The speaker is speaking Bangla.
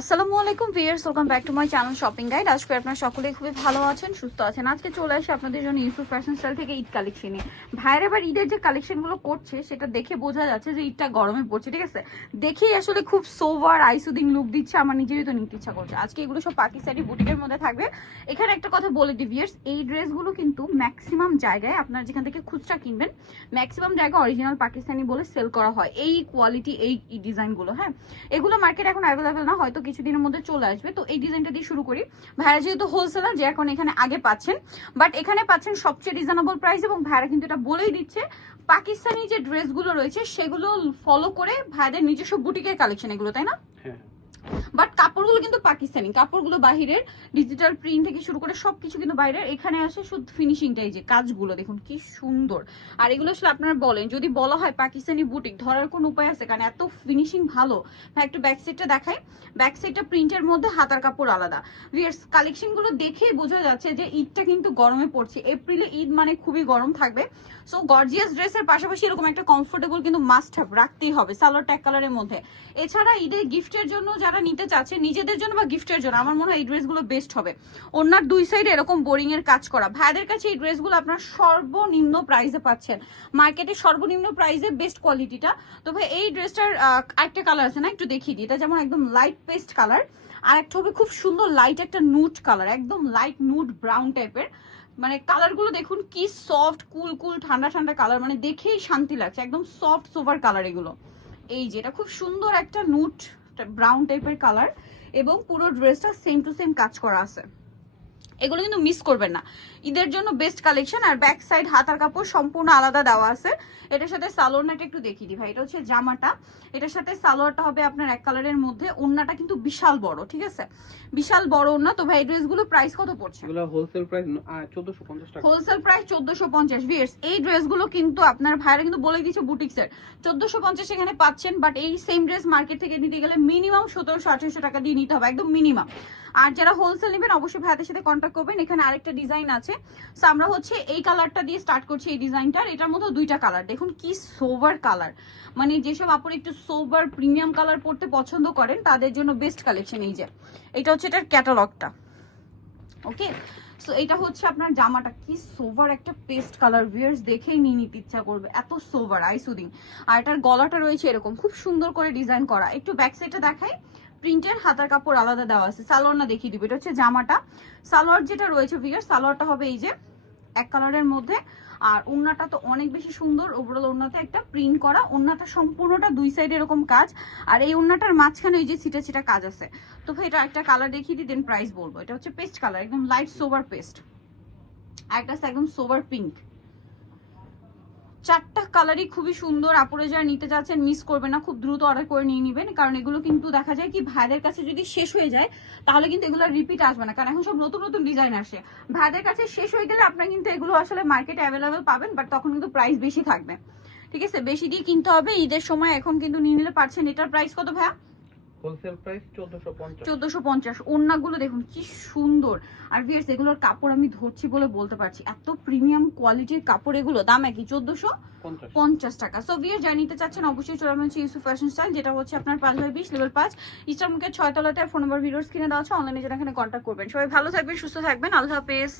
আসসালামু আলাইকুম viewers, welcome back to my channel shopping guide. আজকে আপনারা সকলেই খুবই ভালো আছেন, সুস্থ আছেন। আজকে চলে আসি আপনাদের জন্য ইউসুফ ফ্যাশন স্টাইল থেকে ঈদ কালেকশনে। ভাইয়ের এবার ঈদের যে কালেকশনগুলো করছে সেটা দেখে বোঝা যাচ্ছে যে ঈদটা গরমে পড়ছে, ঠিক আছে। দেখেই আসলে খুব সোভার আইসুদিং লুক দিচ্ছে, আমার নিজেরই তো নিতে ইচ্ছা করছে। আজকে এগুলো সব পাকিস্তানি বুটিকের মধ্যে থাকবে। এখানে একটা কথা বলে দিই ভিউয়ার্স, এই ড্রেসগুলো কিন্তু ম্যাক্সিমাম জায়গায় আপনারা যেখান থেকে খুচরা কিনবেন ম্যাক্সিমাম জায়গায় অরিজিনাল পাকিস্তানি বলে সেল করা হয়। এই কোয়ালিটি এই ডিজাইনগুলো, হ্যাঁ, এগুলো মার্কেট এখন অ্যাভেলেবেল না, হয়তো কিছুদিনের মধ্যে চলে আসবে। তো এই ডিজাইনটা দিয়ে শুরু করি। ভাইরা যেহেতু হোলসেলার, যে এখন এখানে আগে পাচ্ছেন, বাট এখানে পাচ্ছেন সবচেয়ে রিজনেবল প্রাইস। এবং ভাইরা কিন্তু এটা বলেই দিচ্ছে পাকিস্তানি যে ড্রেসগুলো রয়েছে সেগুলো ফলো করে ভাইদের নিজস্ব বুটিকের কালেকশন এগুলো, তাই না? বাট কাপড়গুলো কিন্তু পাকিস্তানি, কাপড়গুলো বাহিরের, ডিজিটাল প্রিন্ট থেকে শুরু করে সবকিছু কিন্তু বাইরের। এখানে আসে শুধু ফিনিশিংটাই, যে কাজগুলো দেখুন কি সুন্দর। আর এগুলো আসলে আপনারা বলেন, যদি বলা হয় পাকিস্তানি বুটিক, ধরার কোন উপায় আছে? কারণ এত ফিনিশিং ভালো। হ্যাঁ, একটু ব্যাক সাইডটা দেখাই। ব্যাক সাইডটা প্রিন্টের মধ্যে, হাতার কাপড় আলাদা। ভিউয়ার্স, কালেকশনগুলো দেখেই বোঝা যাচ্ছে যে ঈদটা কিন্তু গরমে পড়ছে। এপ্রিলে ঈদ মানে খুবই গরম থাকবে। সো গর্জিয়াস ড্রেসের পাশাপাশি এরকম একটা কমফোর্টেবল কিন্তু মাস্ট হ্যাভ রাখতেই হবে, সালোয়ার ট্যাগ কালারের মধ্যে। এছাড়া ঈদে গিফটের জন্য যারা নিতে চাচ্ছে, নিজেদের জন্য বা গিফটের জন্য, আমার মনে হয় এই ড্রেসগুলো বেস্ট হবে। ওনার দুই সাইডে এরকম বোরিং এর কাজ করা। ভাইদের কাছে এই ড্রেসগুলো আপনার সর্বনিম্ন প্রাইসে পাচ্ছেন, মার্কেটে সর্বনিম্ন প্রাইসে বেস্ট কোয়ালিটিটা। তো ভাই এই ড্রেসটার আরেকটা কালার আছে না, একটু দেখিয়ে দিই। এটা যেমন একদম লাইট পেস্ট কালার, আর একটা হবে খুব সুন্দর লাইট একটা নুট কালার, একদম লাইট নুট ব্রাউন টাইপের। মানে কালারগুলো দেখুন কি সফট, কুল কুল ঠান্ডা ঠান্ডা কালার, মানে দেখেই শান্তি লাগছে, একদম সফট সোভার কালার এগুলো। এই যে এটা খুব সুন্দর একটা নুট ব্রাউন টাইপের কালার, এবং পুরো ড্রেসটা সেম টু সেম কাজ করা আছে। এগুলো কিন্তু মিস করবেন না, ঈদের জন্য বেস্ট কালেকশন। আর ব্যাক সাইড হাতার কাপড় সম্পূর্ণ আলাদা দেওয়া আছে। এটার সাথে সালোয়ারটা একটু দেখিয়ে দিই ভাই। এটা হচ্ছে জামাটা, এটার সাথে সালোয়ারটা হবে আপনার এক কালারের মধ্যে। ওড়নাটা কিন্তু বিশাল বড়, ঠিক আছে, বিশাল বড় ওড়না। তো ভাই এই ড্রেসগুলো প্রাইস কত পড়ছে? এগুলো হোলসেল প্রাইস 1450 টাকা। Wholesale price 1450। ভিউয়ার্স, এই ড্রেসগুলো কিন্তু আপনার ভাইরা কিন্তু বলে দিচ্ছে বুটিক্সের 1450 এখানে পাচ্ছেন। বাট এই সেম ড্রেস মার্কেট থেকে নিতে গেলে মিনিমাম 1700-1800 টাকা দিয়ে নিতে হবে, একদম মিনিমাম। আর যারা হোলসেল নেবেন অবশ্যই ভাইদের সাথে কন্ট্যাক্ট করবেন। এখানে আরেকটা ডিজাইন আছে। সো আমরা হচ্ছে এই কালারটা দিয়ে স্টার্ট করছি, এই ডিজাইনটার। এটার মধ্যে দুইটা কালার দেখুন কি সোভার কালার, মানে যেসব আপুরা একটু সোভার প্রিমিয়াম কালার পড়তে পছন্দ করেন তাদের জন্য বেস্ট কালেকশন। এই যে এটা হচ্ছে এটার ক্যাটালগটা, ওকে। সো এটা হচ্ছে আপনার জামাটা, কি সোভার একটা পেস্ট কালার। ভিউয়ার্স, দেখেই নিয়ে নিতে ইচ্ছা করবে, এত সোভার আইসুদিং। আর এটার গলাটা রয়েছে এরকম খুব সুন্দর করে ডিজাইন করা। একটু ব্যাক সাইডটা দেখাই। প্রিন্টের হাতার কাপড় আলাদা দেওয়া আছে। সালোয়ার না দেখিয়ে দিব। এটা হচ্ছে জামাটা। সালোয়ার যেটা রয়েছে ভিউয়ার্স, সালোয়ারটা হবে এই যে এক কালারের মধ্যে। আর ওড়নাটা তো অনেক বেশি সুন্দর, ওভারঅল ওড়নাতে একটা প্রিন্ট করা। ওড়নাটা সম্পূর্ণটা দুই সাইডে এরকম কাজ, আর এই ওড়নাটার মাঝখানে এই যে ছিটা ছিটা কাজ আছে। তো ভাই এটা একটা কালার দেখিয়ে দিই, দেন প্রাইস বলবো। এটা হচ্ছে পেস্ট কালার, একদম লাইট সোভার পেস্ট। আর একটা একদম সোভার পিঙ্ক। চারটা কালারই খুবই সুন্দর। আপুরে যারা নিতে যাচ্ছেন মিস করবে না, খুব দ্রুত অর্ডার করে নিয়ে নেবেন। কারণ এগুলো কিন্তু দেখা যায় কি ভাইদের কাছে যদি শেষ হয়ে যায় তাহলে কিন্তু এগুলো রিপিট আসবে না, কারণ এখন সব নতুন নতুন ডিজাইন আসে। ভাইদের কাছে শেষ হয়ে গেলে আপনারা কিন্তু এগুলো আসলে মার্কেটে অ্যাভেলেবেল পাবেন, বাট তখন কিন্তু প্রাইস বেশি থাকবে, ঠিক আছে, বেশি দিয়ে কিনতে হবে। ঈদের সময় এখন কিন্তু নিয়ে নিলে পারছেন। এটার প্রাইস কত ভাইয়া? Wholesale price 1450। 1450। ওড়নাগুলো দেখুন কি সুন্দর। আর ভিউয়ার্স, এগুলোর কাপড় আমি ধরছি বলে বলতে পারছি, এত প্রিমিয়াম কোয়ালিটির কাপড় এগুলো। দাম একই 1450 টাকা। সো ভিউয়ার্স, যারা নিতে চাচ্ছেন অবশ্যই চলে আসবেন ইউসুফ ফ্যাশন স্টাইল, যেটা হচ্ছে আপনার 5/20 লেভেল 5 ইস্টার মার্কেট 6 তলাতে। ফোন নাম্বার ভিডিওস কিনে দেওয়া আছে, অনলাইনে যেটা এখানে কন্ট্যাক্ট করবেন। সবাই ভালো থাকবেন, সুস্থ থাকবেন, আল্লাহ হাফেজ।